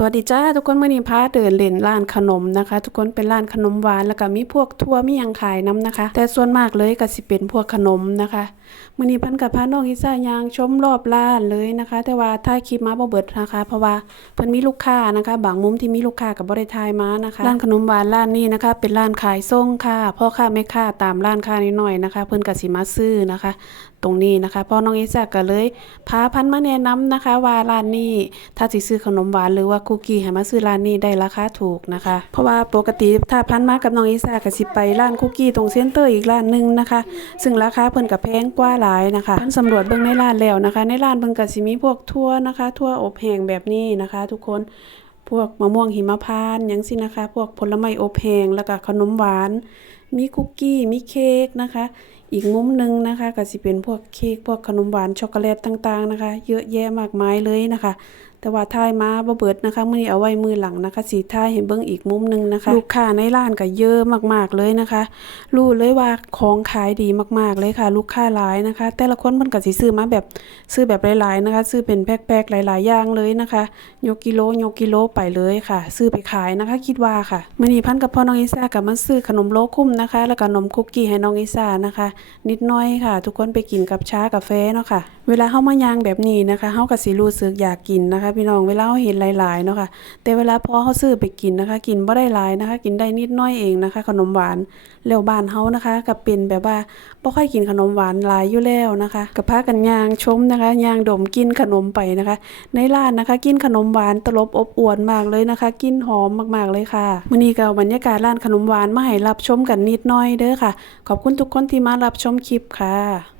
สวัสดีจ้าทุกคนมื่อนี้พาเดินเล่นร้านขนมนะคะ ทุกคนเป็นร้านขนมหวานแล้วก็มีพวกทั่วมียังขายน้ำนะคะ แต่ส่วนมากเลยก็สิเป็นพวกขนมนะคะมื่อนี้พันกับพาน้องอิซ่ายางชมรอบร้านเลยนะคะ แต่ว่าถ่ายคลิปมาบ่เบิดนะคะ เพราะว่าเพิ่นมีลูกค้านะคะ บางมุมที่มีลูกค้ากับบ่ได้ถ่ายมานะคะร้านขนมหวานร้านนี้นะคะ เป็นร้านขายส่งค่ะพ่อค้าแม่ค้าตามร้านค้านิดหน่อยนะคะ เพิ่นก็สิมาซื้อนะคะ ตรงนี้นะคะพ่อน้องอิซ่าก็เลยพาพันมาแนะนำนะคะ ว่าร้านนี้ถ้าสิซื้อขนมหวานหรือว่าคุกกี้ให้มาซื้อร้านนี้ได้ราคาถูกนะคะ เพราะว่าปกติถ้าพันมากับน้องอิซ่าก็สิไปร้านคุกกี้ตรงเซ็นเตอร์อีกร้านหนึงนะคะ ซึ่งราคาเพิ่นก็แพงกว่าหลายนะคะพันสำรวจเบิ่งในร้านแล้วนะคะ ในร้านเพิ่นก็สิมีพวกทั่วนะคะ ทั่วอบแห้งแบบนี้นะคะ ทุกคนพวกมะม่วงหิมพานต์ยังสินะคะ พวกผลไม้อบแห้งแล้วก็ขนมหวาน มีคุกกี้ มีเค้กนะคะ อีกมุมหนึ่งนะคะก็สิเป็นพวกเค้กพวกขนมหวานช็อกโกแลตต่างๆนะคะ เยอะแยะมากมายเลยนะคะแต่ว่าทายมาบ่เบิดนะคะมื้อนี้เอาไว้มือหลังนะคะ สีทายให้เบิ่งอีกมุมหนึงนะคะ ลูกค้าในร้านก็เยอะมากๆเลยนะคะ รู้เลยว่าของขายดีมากๆเลยค่ะ ลูกค้าหลายนะคะ แต่ละคนเพิ่นก็สิซื้อมาแบบซื้อแบบหลายๆนะคะ ซื้อเป็นแพ็คๆหลาย ๆ อย่างเลยนะคะยกกิโลยกกิโลไปเลยค่ะ ซื้อไปขายนะคะ คิดว่าค่ะมื้อนี้พันกับพ่อน้องอิซ่าก็มาซื้อขนมโลคุ้มนะคะ แล้วก็นมคุกกี้ให้น้องอิซ่านะคะ นิดน้อยค่ะ ทุกคนไปกินกับชากาแฟเนาะค่ะ เวลาเฮามาย่างแบบนี้นะคะเฮาก็สิรู้สึกอยากกินนะคะพี่น้องเวลาเฮาเห็นหลายๆเนาะค่ะแต่เวลาพอเฮาซื้อไปกินนะคะ กินบ่ได้หลายนะคะ กินได้นิดน้อยเองนะคะ ขนมหวานแล้วบ้านเฮานะคะก็เป็นแบบว่าบ่ค่อยกินขนมหวานหลายอยู่แล้วนะคะก็พากันย่างชมนะคะย่างดมกินขนมไปนะคะ ในร้านนะคะ กินขนมหวานตลบอบอวนมากเลยนะคะ กินหอมมากๆเลยค่ะมื้อนี้ก็บรรยากาศร้านขนมหวานมาให้รับชมกันนิดน้อยเด้อค่ะ ขอบคุณทุกคนที่มารับชมคลิปค่ะ